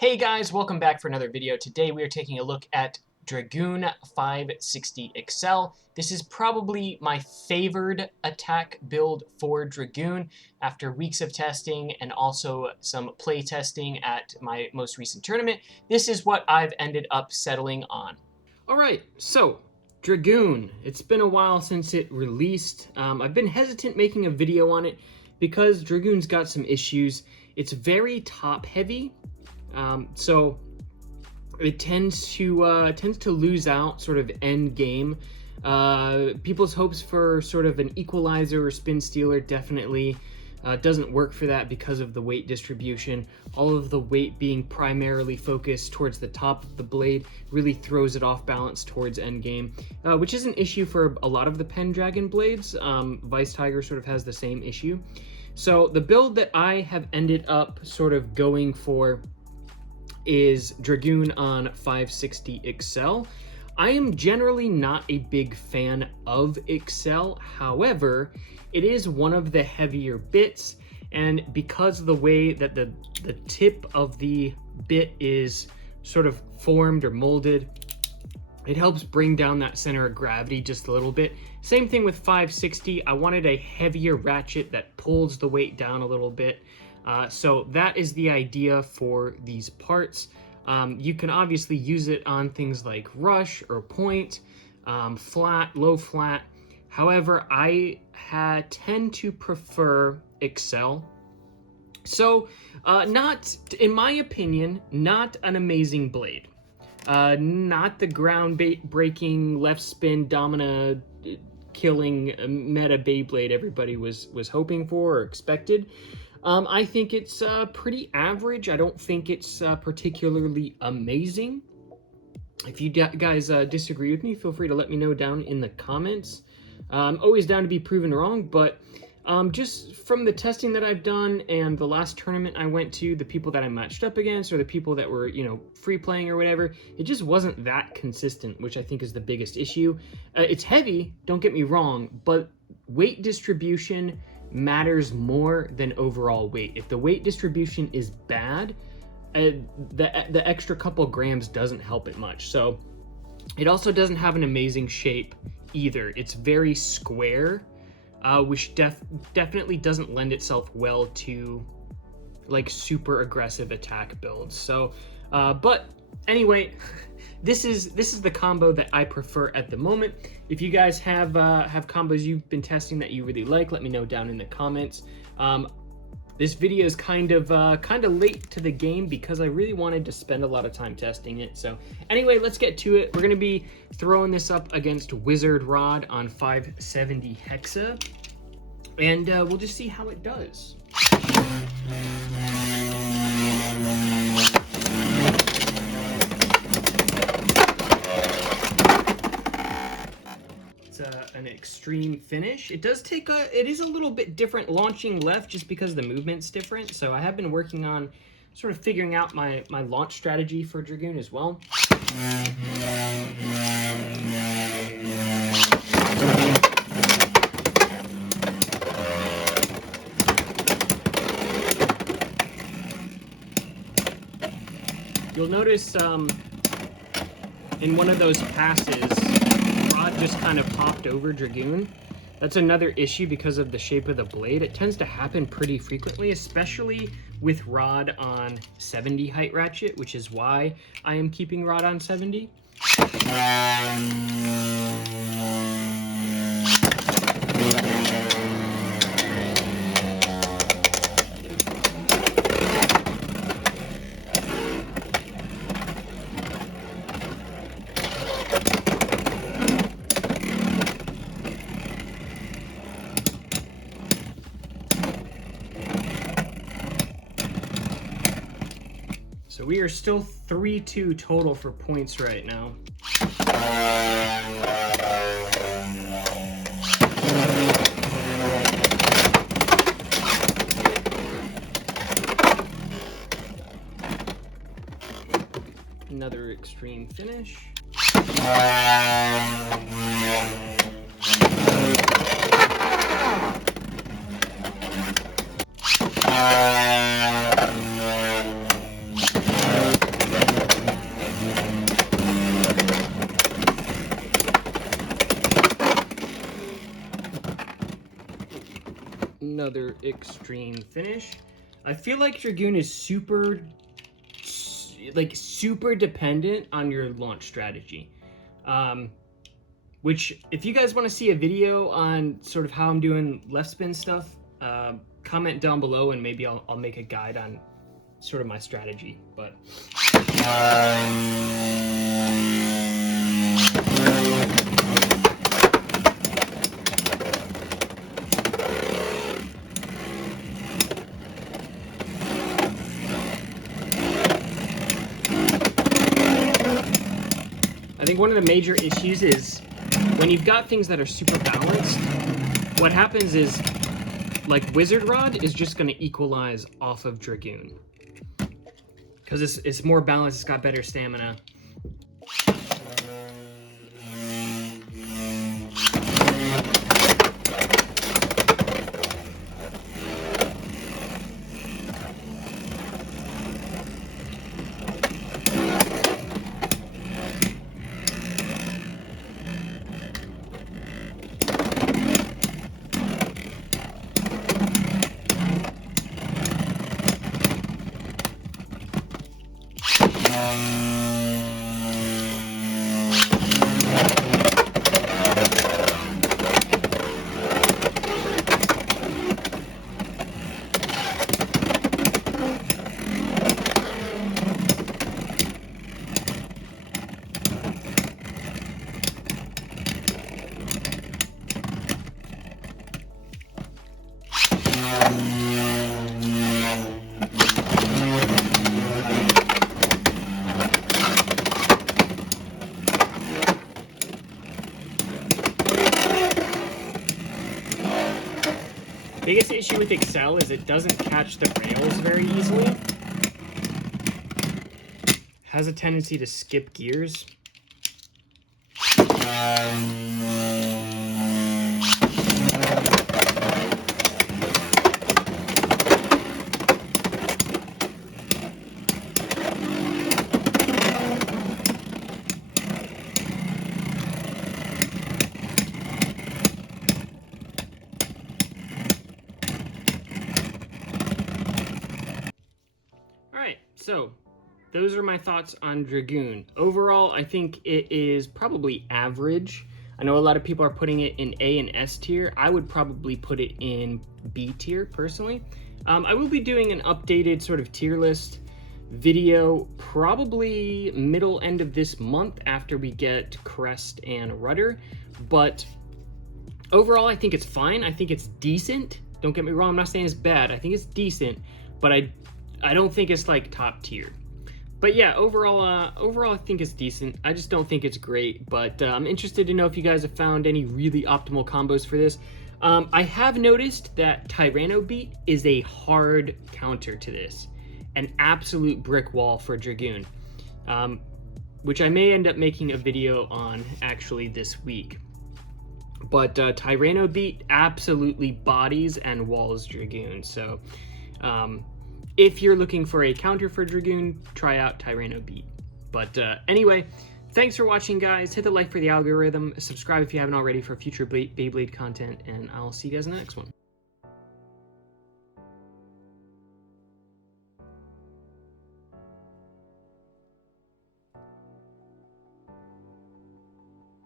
Hey guys, welcome back for another video. Today we are taking a look at Dragoon 560 Accel. This is probably my favored attack build for Dragoon after weeks of testing and also some play testing at my most recent tournament. This is what I've ended up settling on. Alright, so Dragoon. It's been a while since it released. I've been hesitant making a video on it because Dragoon's got some issues. It's very top heavy. So it tends to lose out sort of end game. People's hopes for sort of an equalizer or spin stealer definitely doesn't work for that because of the weight distribution. All of the weight being primarily focused towards the top of the blade really throws it off balance towards end game, which is an issue for a lot of the Pendragon blades. Vice Tiger sort of has the same issue. So the build that I have ended up sort of going for is Dragoon on 560 Accel. I am generally not a big fan of Accel. However, it is one of the heavier bits, and because of the way that the tip of the bit is sort of formed or molded, it helps bring down that center of gravity just a little bit. Same thing with 560. I wanted a heavier ratchet that pulls the weight down a little bit. So that is the idea for these parts. You can obviously use it on things like rush or point, flat, low flat. However, I tend to prefer Accel. So not, in my opinion, not an amazing blade. Not the ground-breaking left spin domina killing meta Beyblade everybody was hoping for or expected. I think it's pretty average. I don't think it's particularly amazing. If you guys disagree with me, feel free to let me know down in the comments. I'm always down to be proven wrong, but just from the testing that I've done and the last tournament I went to, the people that I matched up against or the people that were, free playing or whatever, it just wasn't that consistent, which I think is the biggest issue. It's heavy, don't get me wrong, but weight distribution matters more than overall weight. If the weight distribution is bad, the extra couple grams doesn't help it much. So it also doesn't have an amazing shape either. It's very square, which definitely doesn't lend itself well to like super aggressive attack builds. So but anyway, this is the combo that I prefer at the moment. If you guys have combos you've been testing that you really like, let me know down in the comments. This video is kind of late to the game because I really wanted to spend a lot of time testing it. So anyway, let's get to it. We're gonna be throwing this up against Wizard Rod on 570 Hexa, and we'll just see how it does. An extreme finish. It does take it is a little bit different launching left just because the movement's different. So I have been working on sort of figuring out my launch strategy for Dragoon as well. You'll notice in one of those passes, Rod just kind of popped over Dragoon. That's another issue because of the shape of the blade. It tends to happen pretty frequently, especially with Rod on 70 height ratchet, which is why I am keeping Rod on 70. So we are still 3-2 total for points right now. Another extreme finish. another extreme finish. I feel like Dragoon is super dependent on your launch strategy. Which, if you guys want to see a video on sort of how I'm doing left spin stuff, comment down below and maybe I'll make a guide on sort of my strategy. But I think one of the major issues is when you've got things that are super balanced, what happens is, like, Wizard Rod is just going to equalize off of Dragoon. Because it's more balanced, it's got better stamina. Biggest issue with Accel is it doesn't catch the rails very easily. Has a tendency to skip gears. So, those are my thoughts on Dragoon. Overall, I think it is probably average. I know a lot of people are putting it in A and S tier. I would probably put it in B tier, personally. I will be doing an updated sort of tier list video probably middle end of this month after we get Crest and Rudder. But overall, I think it's fine. I think it's decent. Don't get me wrong, I'm not saying it's bad. I think it's decent, but I don't think it's like top tier. But yeah, overall I think it's decent. I just don't think it's great, but I'm interested to know if you guys have found any really optimal combos for this. I have noticed that Tyranno Beat is a hard counter to this. An absolute brick wall for Dragoon, which I may end up making a video on actually this week. But Tyranno Beat absolutely bodies and walls Dragoon, so if you're looking for a counter for Dragoon, try out Tyranno Beat. But anyway, thanks for watching, guys. Hit the like for the algorithm. Subscribe if you haven't already for future Beyblade content, and I'll see you guys in the next one.